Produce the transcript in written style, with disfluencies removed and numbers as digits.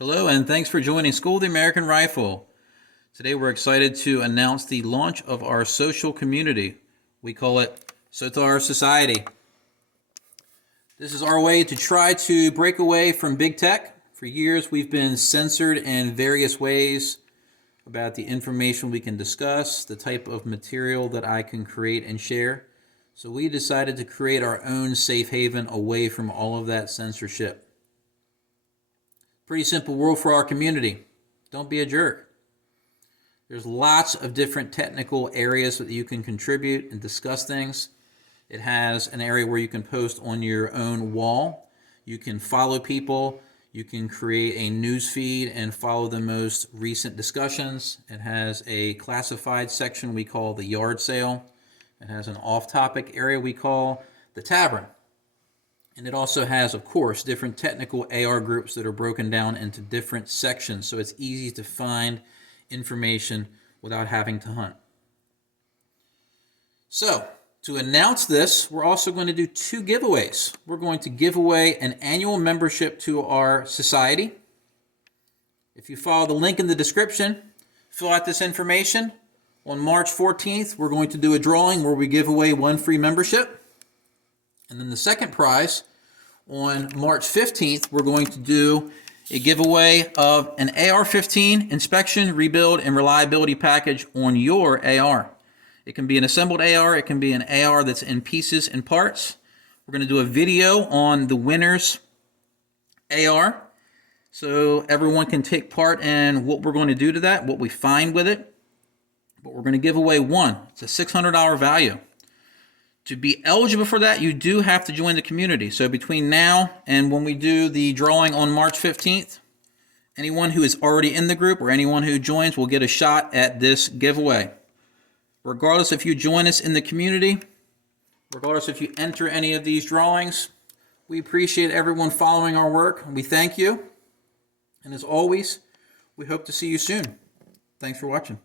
Hello, and thanks for joining School of the American Rifle. Today we're excited to announce the launch of our social community. We call it SOTAR Society. This is our way to try to break away from big tech. For years we've been censored in various ways about the information we can discuss, the type of material that I can create and share. So we decided to create our own safe haven away from all of that censorship. Pretty simple rule for our community. Don't be a jerk. There's lots of different technical areas that you can contribute and discuss things. It has an area where you can post on your own wall. You can follow people. You can create a news feed and follow the most recent discussions. It has a classified section we call the yard sale. It has an off-topic area we call the tavern. And it also has, of course, different technical AR groups that are broken down into different sections, so it's easy to find information without having to hunt. So, to announce this, we're also going to do two giveaways. We're going to give away an annual membership to our society. If you follow the link in the description, fill out this information. On March 14th, we're going to do a drawing where we give away one free membership. And then the second prize, on March 15th, we're going to do a giveaway of an AR-15 inspection, rebuild, and reliability package on your AR. It can be an assembled AR. It can be an AR that's in pieces and parts. We're going to do a video on the winner's AR so everyone can take part in what we're going to do to that, what we find with it. But we're going to give away one. It's a $600 value. To be eligible for that, you do have to join the community. So between now and when we do the drawing on March 15th, anyone who is already in the group or anyone who joins will get a shot at this giveaway. Regardless if you join us in the community, regardless if you enter any of these drawings, we appreciate everyone following our work. We thank you. And as always, we hope to see you soon. Thanks for watching.